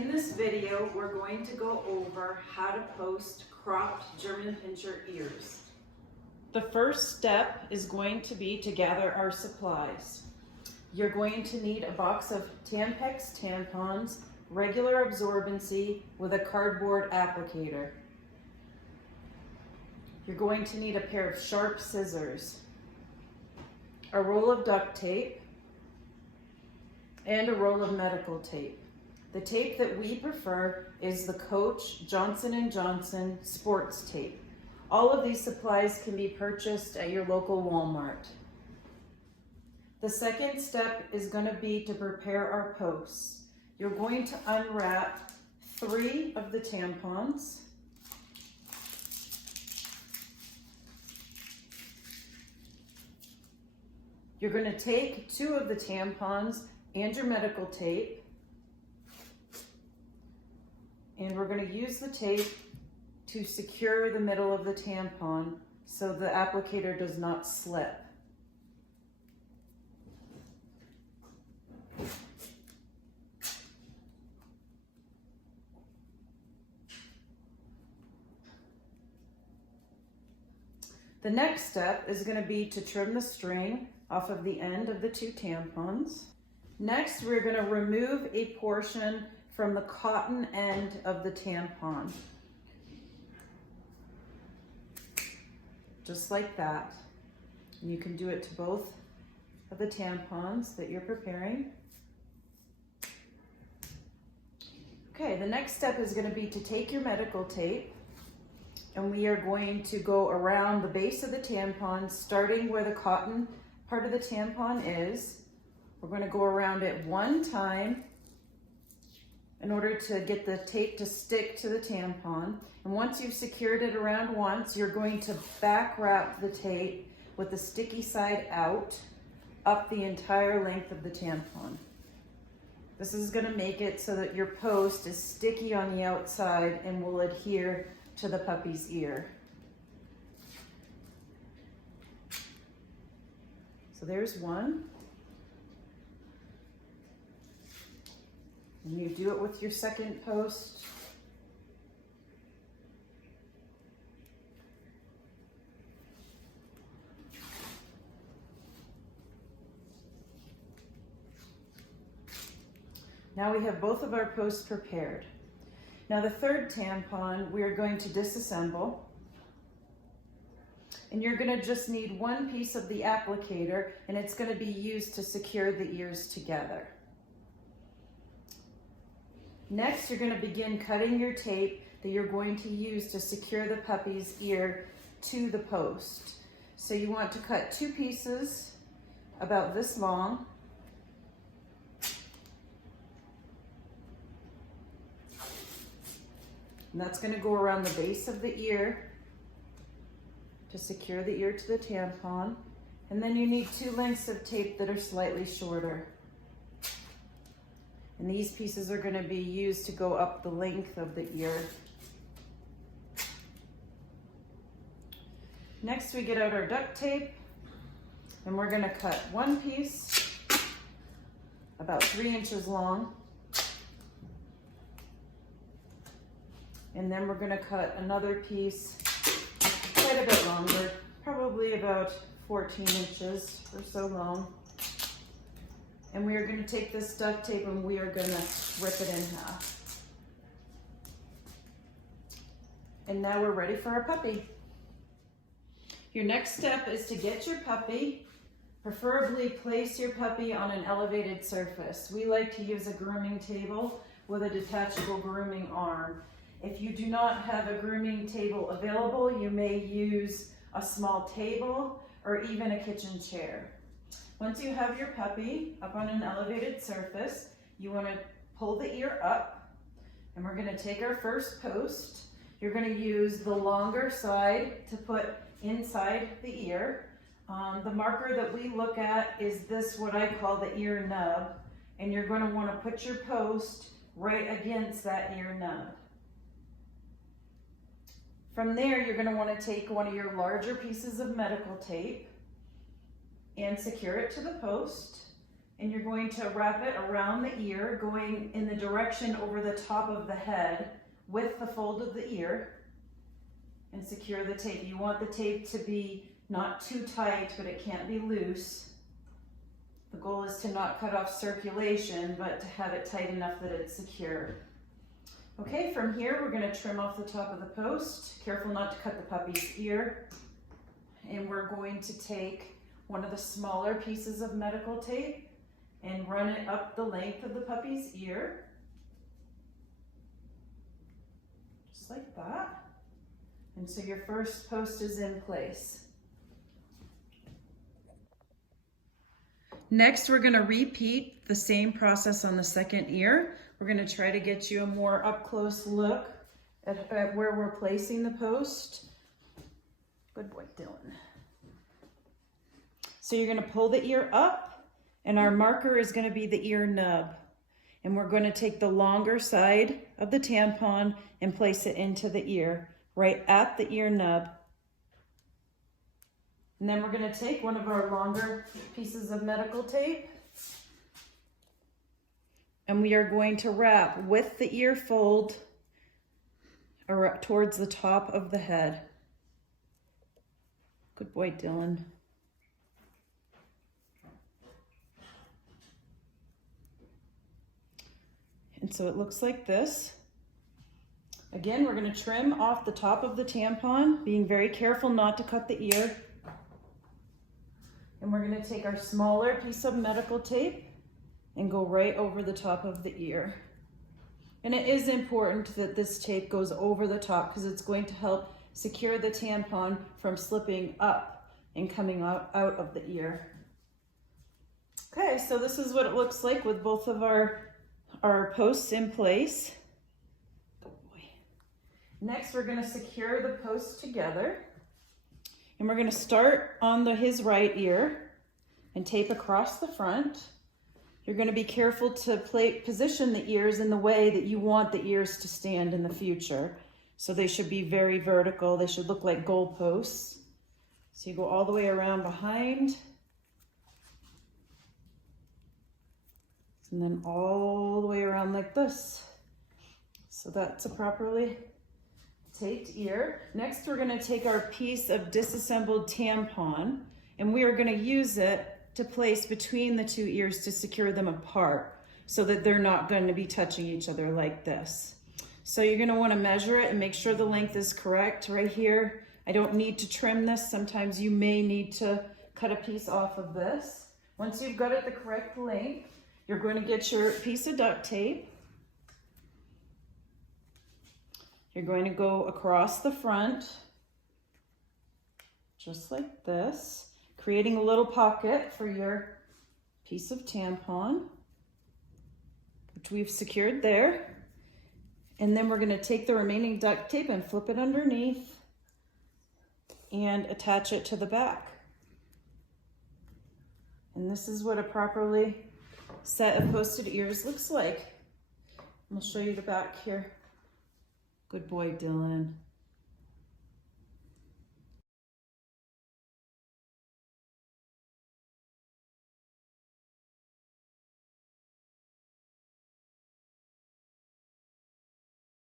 In this video, we're going to go over how to post cropped German Pinscher ears. The first step is going to be to gather our supplies. You're going to need a box of Tampax tampons, regular absorbency with a cardboard applicator. You're going to need a pair of sharp scissors, a roll of duct tape, and a roll of medical tape. The tape that we prefer is the Coach Johnson & Johnson sports tape. All of these supplies can be purchased at your local Walmart. The second step is going to be to prepare our posts. You're going to unwrap 3 of the tampons. You're going to take 2 of the tampons and your medical tape, and we're going to use the tape to secure the middle of the tampon so the applicator does not slip. The next step is going to be to trim the string off of the end of the 2 tampons. Next, we're going to remove a portion from the cotton end of the tampon. Just like that. And you can do it to both of the tampons that you're preparing. Okay, the next step is going to be to take your medical tape, and we are going to go around the base of the tampon, starting where the cotton part of the tampon is. We're going to go around it 1 time in order to get the tape to stick to the tampon. And once you've secured it around once, you're going to back wrap the tape with the sticky side out up the entire length of the tampon. This is going to make it so that your post is sticky on the outside and will adhere to the puppy's ear. So there's one. And you do it with your second post. Now we have both of our posts prepared. Now the third tampon we are going to disassemble. And you're going to just need 1 piece of the applicator, and it's going to be used to secure the ears together. Next, you're going to begin cutting your tape that you're going to use to secure the puppy's ear to the post. So you want to cut 2 pieces about this long. And that's going to go around the base of the ear to secure the ear to the tampon. And then you need 2 lengths of tape that are slightly shorter. And these pieces are going to be used to go up the length of the ear. Next, we get out our duct tape, and we're going to cut 1 piece about 3 inches long. And then we're going to cut another piece quite a bit longer, probably about 14 inches or so long. And we are going to take this duct tape and we are going to rip it in half. And now we're ready for our puppy. Your next step is to get your puppy, preferably place your puppy on an elevated surface. We like to use a grooming table with a detachable grooming arm. If you do not have a grooming table available, you may use a small table or even a kitchen chair. Once you have your puppy up on an elevated surface, you want to pull the ear up, and we're going to take our first post. You're going to use the longer side to put inside the ear. The marker that we look at is this, what I call the ear nub, and you're going to want to put your post right against that ear nub. From there, you're going to want to take one of your larger pieces of medical tape and secure it to the post. and you're going to wrap it around the ear, going in the direction over the top of the head with the fold of the ear, and secure the tape. You want the tape to be not too tight, but it can't be loose. The goal is to not cut off circulation, but to have it tight enough that it's secure. Okay, from here we're going to trim off the top of the post. Careful not to cut the puppy's ear. And we're going to take one of the smaller pieces of medical tape and run it up the length of the puppy's ear. Just like that. And so your first post is in place. Next, we're going to repeat the same process on the second ear. We're going to try to get you a more up-close look at where we're placing the post. Good boy, Dylan. So you're going to pull the ear up, and our marker is going to be the ear nub. And we're going to take the longer side of the tampon and place it into the ear, right at the ear nub. And then we're going to take one of our longer pieces of medical tape, and we are going to wrap with the ear fold or towards the top of the head. Good boy, Dylan. And so it looks like this. Again, we're going to trim off the top of the tampon, being very careful not to cut the ear. And we're going to take our smaller piece of medical tape and go right over the top of the ear. And it is important that this tape goes over the top because it's going to help secure the tampon from slipping up and coming out of the ear. Okay, so this is what it looks like with both of our posts in place. Good boy. Next, we're going to secure the posts together. And we're going to start on his right ear and tape across the front. You're going to be careful to position the ears in the way that you want the ears to stand in the future. So they should be very vertical. They should look like goalposts. So you go all the way around behind. And then all the way around like this. So that's a properly taped ear. Next, we're going to take our piece of disassembled tampon, and we are going to use it to place between the two ears to secure them apart so that they're not going to be touching each other like this. So you're going to want to measure it and make sure the length is correct right here. I don't need to trim this. Sometimes you may need to cut a piece off of this. Once you've got it the correct length, you're going to get your piece of duct tape. You're going to go across the front, just like this, creating a little pocket for your piece of tampon, which we've secured there. And then we're going to take the remaining duct tape and flip it underneath and attach it to the back. And this is what a properly set of posted ears looks like. I'll show you the back here. Good boy, Dylan.